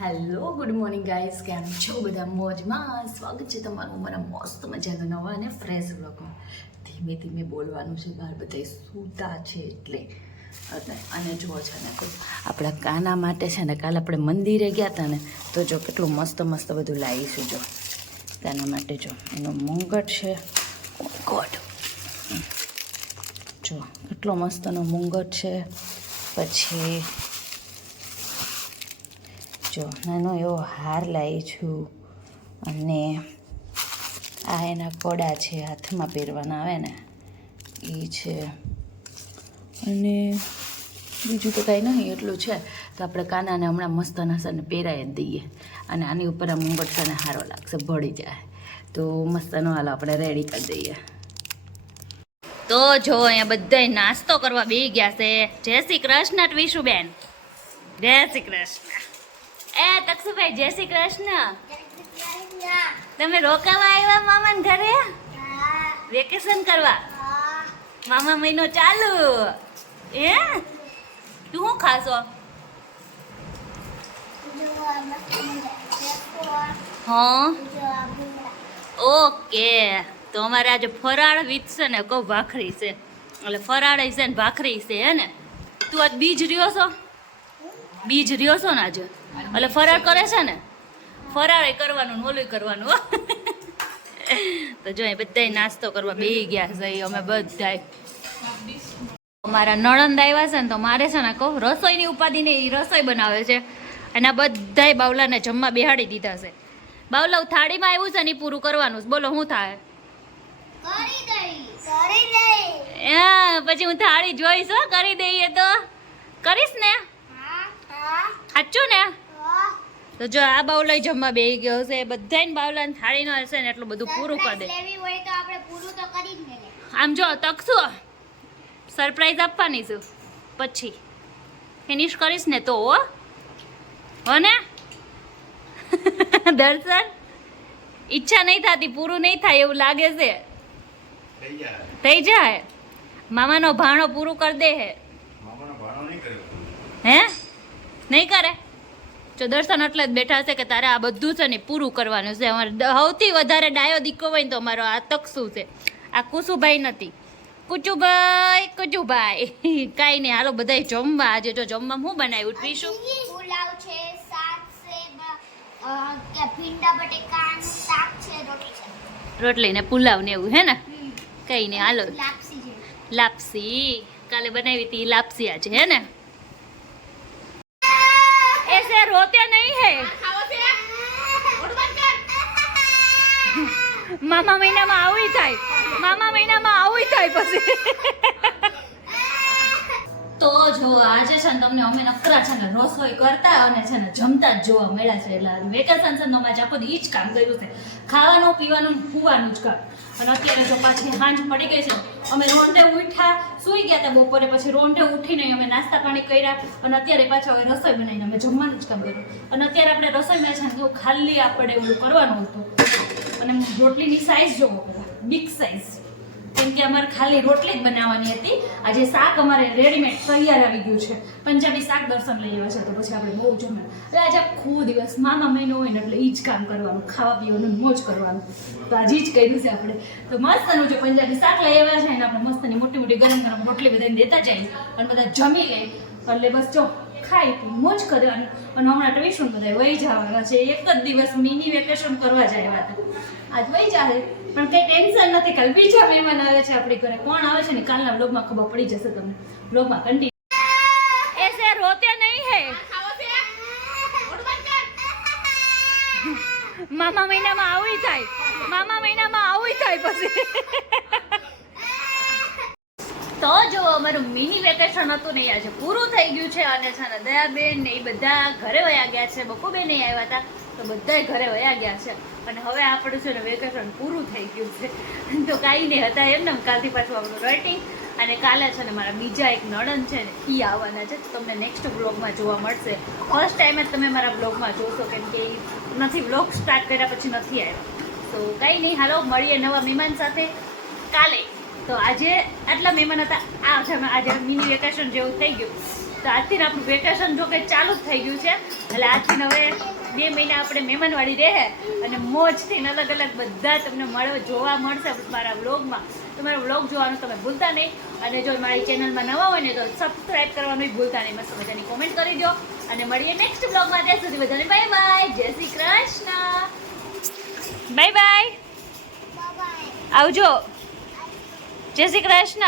Hello good morning guys, કેમ છો બધા? મોજમાં. સ્વાગત છે તમારું મારા મસ્ત મજાના નવા અને ફ્રેશ વ્લોગમાં. ધીમે ધીમે બોલવાનું છે, બહાર બધા સૂતા છે એટલે. અને જો છે ને આપણા કાના માટે છે ને, કાલે આપણે મંદિરે ગયા હતા ને, તો જો કેટલું મસ્ત મસ્ત બધું લાવીશું. જો કાના માટે જો એનો મુંગટ છે, ગોડ જો કેટલો મસ્તનો મુંગટ છે. પછી જો નાનો એવો હાર લાવી છું, અને આ એના કડા છે, હાથમાં પહેરવાના આવે ને એ છે. અને બીજું તો કાંઈ નહીં, એટલું છે. તો આપણે કાનાને હમણાં મસ્ત નાસાને પહેરાવી જ દઈએ, અને આની ઉપર આ મુંગટ છે ને સારો લાગશે, ભળી જાય તો મસ્તનો હાલો આપણે રેડી કરી દઈએ. તો જો અહીંયા બધા નાસ્તો કરવા બેસી ગયા છે. જય શ્રી કૃષ્ણ ટ્વીશુબેન. જય શ્રી કૃષ્ણ. એ તક્ષુભાઈ જય શ્રી કૃષ્ણ. તમે રોકાવા આવ્યા મામાને ઘરે વેકેશન કરવા? મામા મહિનો ચાલુ. એ તું શું ખાશો? હા ઓકે. તો અમારે આજે ફરાળ વિથ છે ને કહું ભાખરી છે, એટલે ફરાળ છે ને ભાખરી છે. હે ને તું આજ બીજ રહ્યો છો? બીજ રહ્યો છો ને આજે, એટલે ફરાળ કરે છે ને, ફરાળ કરવાનું ને ઓલું કરવાનું. તો જો એ બધા નાસ્તો કરવા બેસી ગયા છે અમે બધા. અમારા નણંદ આવ્યા છે ને, તો મારે છે ને કહું રસોઈની ઉપાધિ ને, એ રસોઈ બનાવે છે, અને આ બધાય બાવલાને જમવા બેહાડી દીધા છે. બાવલા થાળીમાં આવ્યું છે ને એ પૂરું કરવાનું. બોલો શું થાય? પછી હું થાળી જોઈશ. કરી દઈએ તો કરીશ ને? સાચું ને? તો જો આ બાવલો જમવા બેસી ગયો છે, બધાને બાવલાને થાળી નો હશે ને એટલું બધું પૂરું કરી દે. આમ જો તકશું સરપ્રાઈઝ આપવાની છું, પછી ફિનિશ કરીશ ને તો હો ને. દર્શન ઈચ્છા નહીં થતી, પૂરું નહીં થાય એવું લાગે છે. થઈ જાય. મામાનો ભાણો પૂરું કરી દે. હે નહીં કરે? જો દર્શન એટલે જ બેઠા છે કે તારે આ બધું છે ને પૂરું કરવાનું છે. અમારે સૌથી વધારે ડાયો દીકો હોય ને તો અમારો આ તકસુ છે, આ કુસુભાઈ નથી. કુચુભાઈ કાંઈ નહીં, હાલો બધાય જમવા. આજે જો જમવા શું બનાવ્યું ટ્વીશું? પુલાવ છે, શાક છે, ભીંડા બટેકાનું શાક છે, રોટલી છે. રોટલી ને પુલાવ ને એવું હે ને? કઈ નહીં હાલો. લાપસી છે. લાપસી કાલે બનાવી હતી, લાપસી આજે હે ને? ऐसे रोते नहीं है. મામા મહિનામાં આવું થાય, મામા મહિનામાં આવું થાય પછી. તો જો આજે છે ને તમને અમે નકરા છે ને રસોઈ કરતા અને છે ને જમતા જ જોવા મળ્યા છે. એટલે વેકેશન છે ને અમે આખો દી જ કામ કર્યું છે, ખાવાનું પીવાનું સુવાનું જ કામ. અને અત્યારે જો પાછી સાંજ પડી ગઈ છે, અમે રોંઢે ઉઠ્યા, સૂઈ ગયા હતા બપોરે, પછી રોંઢે ઉઠીને અમે નાસ્તા પાણી કર્યા, અને અત્યારે પાછા હવે રસોઈ બનાવીને અમે જમવાનું જ કામ કર્યું. અને અત્યારે આપણે રસોઈમાં છે ને તો ખાલી આપણે એવું કરવાનું હતું. અને રોટલીની સાઈઝ જોવો બધા, બિગ સાઈઝ, કેમ કે અમારે ખાલી રોટલી જ બનાવવાની હતી. આજે શાક અમારે રેડીમેડ તૈયાર આવી ગયું છે, પંજાબી શાક દર્શન લઈ આવ્યા છે, તો પછી આપણે બહુ જમે. એટલે આજે આખો દિવસ મામા મહિનો હોય ને એટલે એ જ કામ કરવાનું, ખાવા પીવાનું મોજ કરવાનું. તો આજે જ કર્યું છે આપણે. તો મસ્તનું જો પંજાબી શાક લઈ આવ્યા છે ને, આપણે મસ્તની મોટી મોટી ગરમ ગરમ રોટલી બધાને દેતા જઈએ, અને બધા જમી લે. એટલે બસ જો ખાઈ પી મોજ કરવાની. અને હમણાં ટ્યુશન બધા વહી જવાના છે, એક જ દિવસ મિની વેકેશન કરવા જ આવ્યા હતા. આજ વહી જાય પણ કંઈ ટેન્શન નથી. કાલ બીજા મહેમાન આવે છે આપણી ઘરે. કોણ આવે છે ને કાલના વ્લોગમાં ખબર પડી જશે તમને. વ્લોગમાં કન્ટિન્યુ. એસે રોતે નહીં હે. મામા મહિનામાં આવું થાય, મામા મહિનામાં આવું થાય પછી. તો જો અમારું મિની વેકેશન હતું ને આજે પૂરું થઈ ગયું છે. અને છે ને દયાબેન ને એ બધા ઘરે વયા ગયા છે, બકુબેન નહીં આવ્યા હતા, તો બધાય ઘરે વયા ગયા છે. અને હવે આપણું છે ને વેકેશન પૂરું થઈ ગયું છે. તો કાંઈ નહીં હતા એમને કાલથી પાછું આપણું રાઇટિંગ. અને કાલે છે ને મારા બીજા એક નણંદ છે ને એ આવવાના છે, તો તમને નેક્સ્ટ બ્લોગમાં જોવા મળશે. ફર્સ્ટ ટાઈમ જ તમે મારા બ્લોગમાં જોશો, કેમ કે નથી બ્લોગ સ્ટાર્ટ કર્યા પછી નથી આવ્યા. તો કંઈ નહીં, હાલો મળીએ નવા મહેમાન સાથે કાલે. તો આજે આટલા મહેમાન હતા. આજે મિની વેકેશન જેવું થઈ ગયું. તો આજથી આપણું વેકેશન જો કે ચાલુ જ થઈ ગયું છે એટલે આજથી હવે 2 મહિના આપણે મહેમાનવાળી રહે અને મોજથી અલગ અલગ બધા તમને જોવા મળશે મારા વ્લોગમાં. તો મારો વ્લોગ જોવાનું તમે ભૂલતા નહીં અને જો મારી ચેનલમાં નવા હોય ને તો સબસ્ક્રાઈબ કરવાનું ભૂલતા નહીં. મસ્ત મજાની કોમેન્ટ કરી દો અને મળીએ નેક્સ્ટ વ્લોગમાં. ત્યાં સુધી બધાને બાય બાય, જય Shri Krishna, bye bye, bye. આવજો, જય શ્રી કૃષ્ણ.